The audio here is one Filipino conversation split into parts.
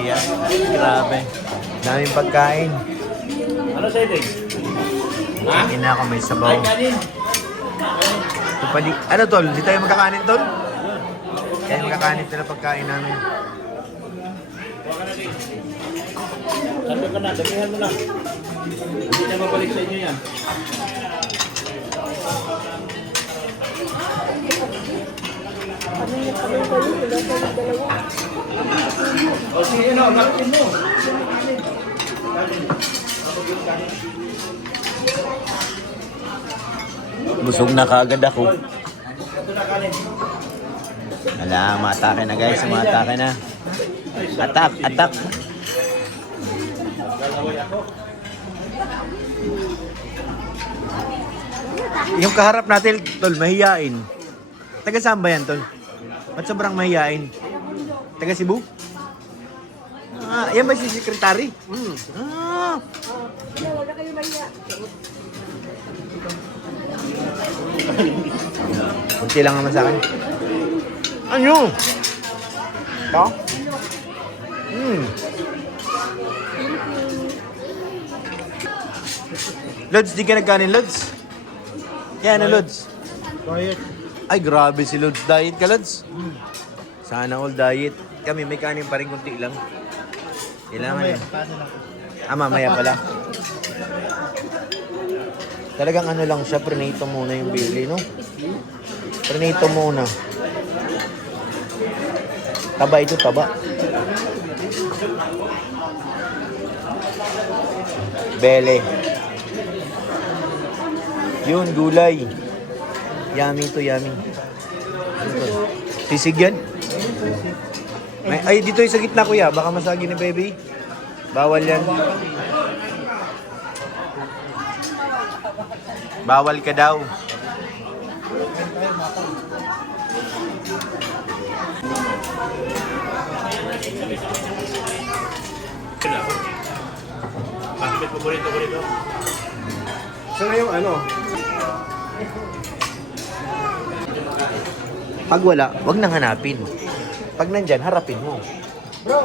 Ayan. Grabe. Daming pagkain. Ano sa ito? Kain na ako may sabaw. Ito pa di... Ano tol? Di tayo magkakanin tol? Kaya magkakanin tayo pagkain namin. Sabi ka na, damihan mo na. Hindi na mabalik sa inyo yan. O sige no, bakit mo? Busog na kaagad ako. Wala, matake na guys. Matake na. Atak, atak. Yung kaharap natin, tol, mahiyain. Taga saan ba yan, tol? Ba't sobrang mahiyain? Taga Cebu? Ah, yan ba si secretary? Ah. Wala kayo mahiya. Kunti lang naman sa akin. Ano? Ito? Lods, di ka nagkanin, Lods? Yan, ano, Lods? Quiet. Ay, grabe si Lods. Diet ka, Lods? Sana all diet. Kami, may kanin pa rin kunti lang. Kailangan yan. Ah, mamaya pala. Talagang ano lang siya, prenito muna yung bili, no? Prenito muna. Taba ito, taba. Bele. Yun, gulay. Yummy to, yummy. Sisig yan. Ay, dito yung sa gitna, kuya. Baka masagi ni baby. Bawal yan. Bawal ka daw. Bakit paborito ko rito? Sana yung ano? Pag wala, wag nang hanapin. Pag nandyan, harapin mo. Bro!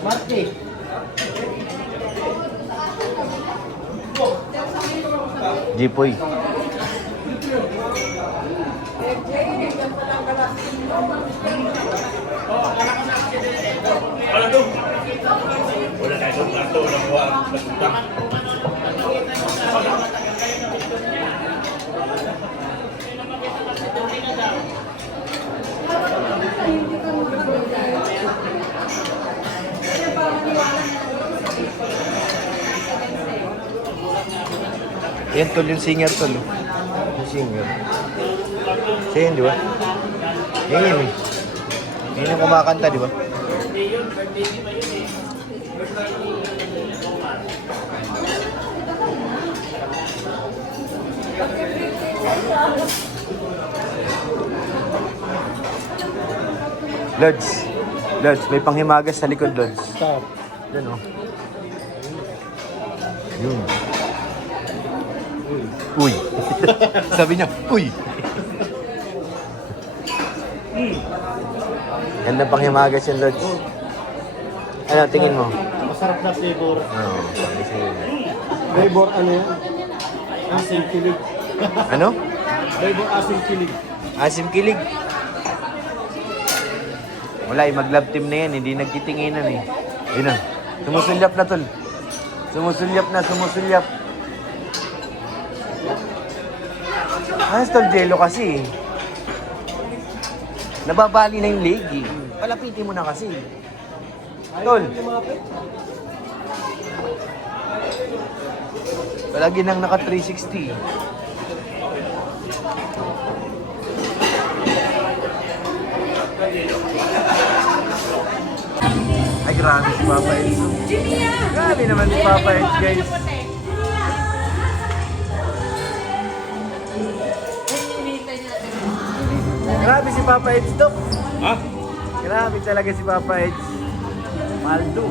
Marty! Jipoy. Wala to. Wala tayo sa plato. Wala mo ang pagpunta. Yan tol, yung singer tol. Yung singer. Siya yun, di ba? Yan yun eh. Yan yung kumakanta, di ba? Lods. Lods, may panghimagas sa likod, Lods. Stop. Yan o. Yun. Uy. Sabi niya, uy. Yan na panghimagas yung Lods. Ano, tingin mo? Masarap na flavor. Oo. Flavor ano yan? Asim kilig. Ano? Flavor asim kilig. Asim kilig. Wala eh, mag-love team na yan. Hindi nagtitinginan eh. Yun na. Sumusulyap na tol. Sumusulyap na, sumusulyap. Ayos tol, Jello kasi eh. Nababali na yung leg eh. Palapitin mo na kasi. Tol. Palagi nang naka 360. Ay, grabe si Papa Enzo. Grabe naman si Papa Enzo, guys. Grabe si Papa Enzo, Dok. Ha? Grabe talaga si Papa Enzo. Maldo.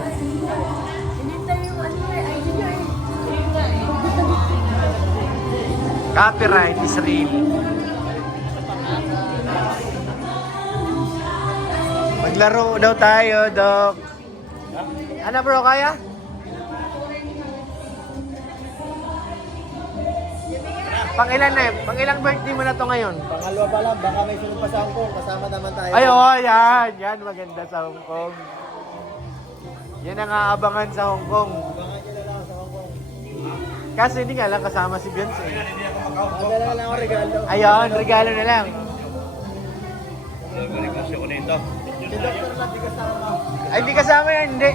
Hinintay yung ano eh, ID nyo eh. Copyright is real. Pag Maglaro daw tayo, Dok. Ano bro, kaya? Pangilan na Pangilang birthday mo na to ngayon? Pangalawa pa lang, baka may sunod pa sa Hong Kong. Kasama naman tayo. Ay, oo, yan. Yan, maganda sa Hong Kong. Yan ang aabangan sa Hong Kong. Baka nyo na lang sa Hong Kong. Kaso hindi nga lang kasama si Beyonce. Madala lang ako regalo. Ayun, regalo na lang. Negosyo ko nito. Si Dr. lang di kasama. Ay, hindi kasama yan, hindi.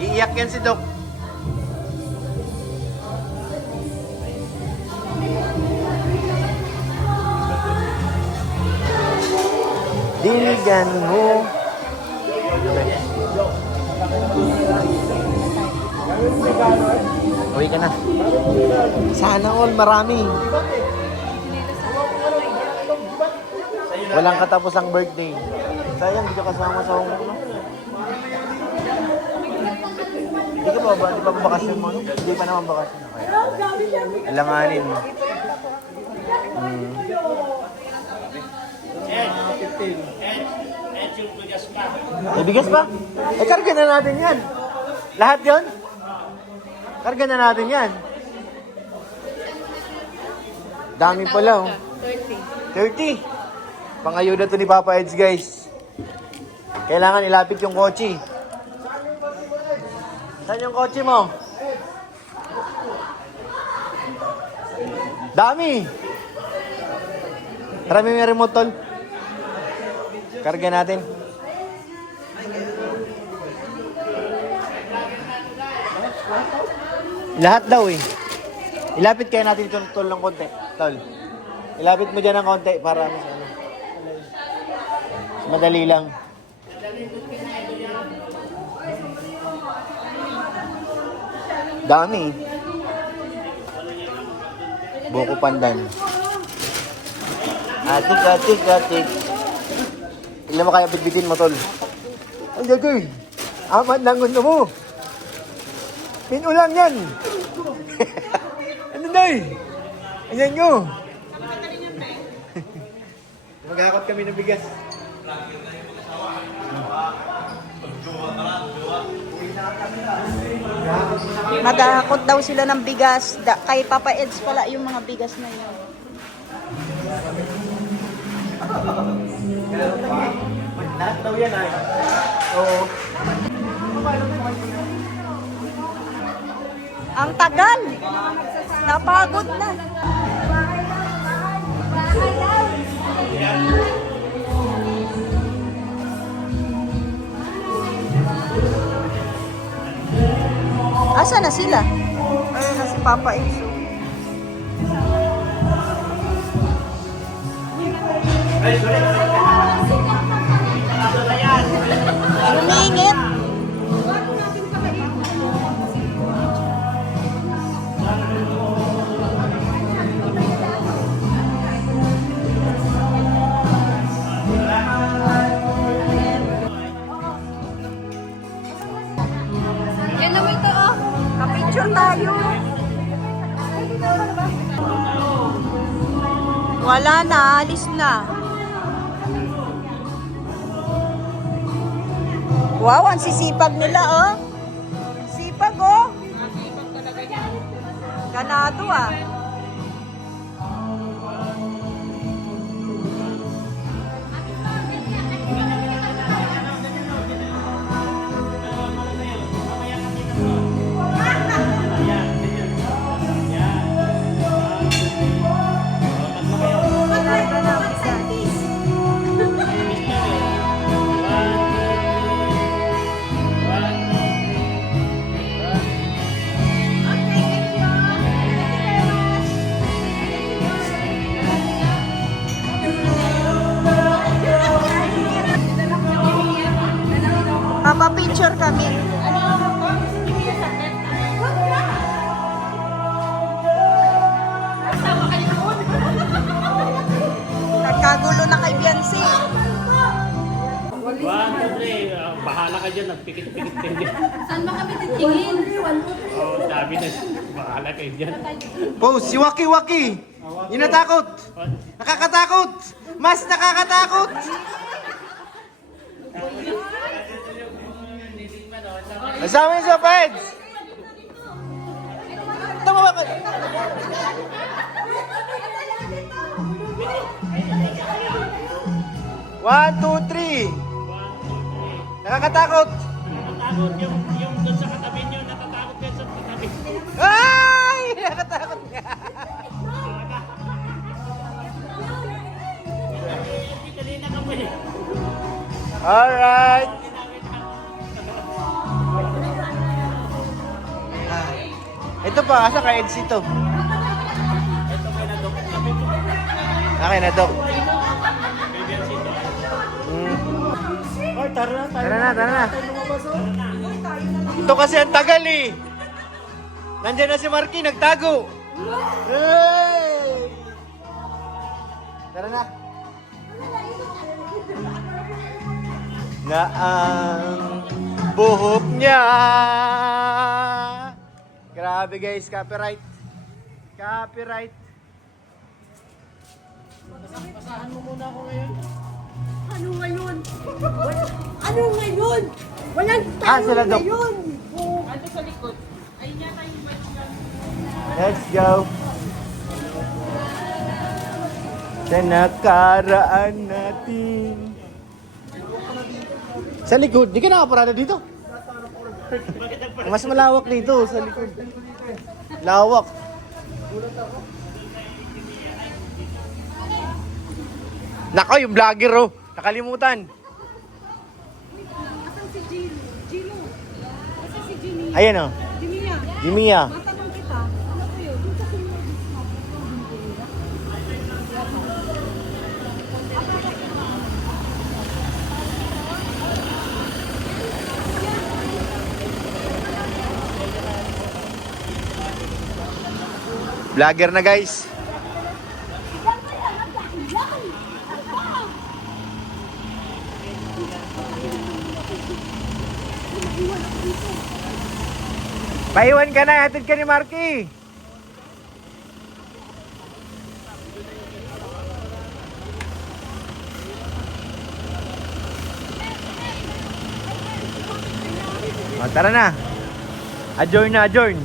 Iiyak yan si Doc. Diligan mo. Uwi ka na. Sana all marami. Walang katapos ang birthday. Sayang, hindi ka kasama sa Hong Kong, no? Hindi ka ba? Hindi pa ba bakasyon mo, no? Hindi pa naman bakasyon. Okay. Alanganin mo. May bigas pa? Eh, karga na natin yan. Lahat yon? Karga na natin yan. Dami pala, oh. 30. Pangayuda to ni Papa Eds, guys. Kailangan ilapit yung kotse. Saan yung kotse mo? Dami. Marami may remote, tol. Karga natin. Lahat daw eh. Ilapit kaya natin itong tol ng konti. Tol. Ilapit mo dyan ng konti para mas ano. Mas madali lang. Dami. Buko pandan. Atik. Ilan mo kaya bitbitin mo, tol? Ay, gagawin. Amat lang gusto mo. Pinulang yan. Ano na eh? Ayan nyo. Magkakot kami ng bigas. Maghahakot daw sila ng bigas. Kay Papa Eds pala yung mga bigas na yun. Lahat daw yan ay. Oo. Ang tagal! Napagod na. Asa na sila? Ayun na si Papa Eds. Sumingit. Yan naman ito, oh. Kapicture tayo. Wala na, alis na. Wow, ang sisipag nila, oh. Sipag, oh. Ganado, ah. Papa-picture kami. Nagkagulo na kay Beyonce. 1, 2, 3. Bahala ka dyan. Nagpikit-pikit ka dyan. Saan ba kami titingin? Oh, sabi na. Bahala kayo dyan. Pose, si Waki Waki. Yung natakot. Nakakatakot. Mas nakakatakot. Kasama yun sa Peds! Tama ba? One, two, three. Nakakatakot. Natatakot yung doon sa katabi nyo, natatakot kayo sa katabi. Ay! Nakakatakot nga. Kanina ka pa eh. Alright. Ito pa, asa ka Eds ito? Ito may nadok. Sabi ko, Okay na, Dok. baby ang sito. Oy, tara na, Tara na, tara na. lumabas oh. Ito kasi ang tagal eh. Nandiyan na si Marky, nagtago. Hey! Tara na. Na ang buhok niya. Grabe guys, copyright. Copyright. Basahan mo muna ako ngayon. Ano ngayon? Ano ngayon? Walang Ah, tayo sila, Dok. ngayon. Let's go. Sa nakaraan natin. Sa likod, di ka nakaparada dito. Mas malawak dito sa likod. Lawak. Nako, yung vlogger oh. Nakalimutan. Asan si Gino? Gino? Asan si Jimmy? Ayan oh. Jimmy Jimia. matanong kita. Ano ko yun? Yung kasi mo. Vlogger na guys. Paiwan ka na, hatid ka ni Marky. O, tara na. Adjourn na, adjourn.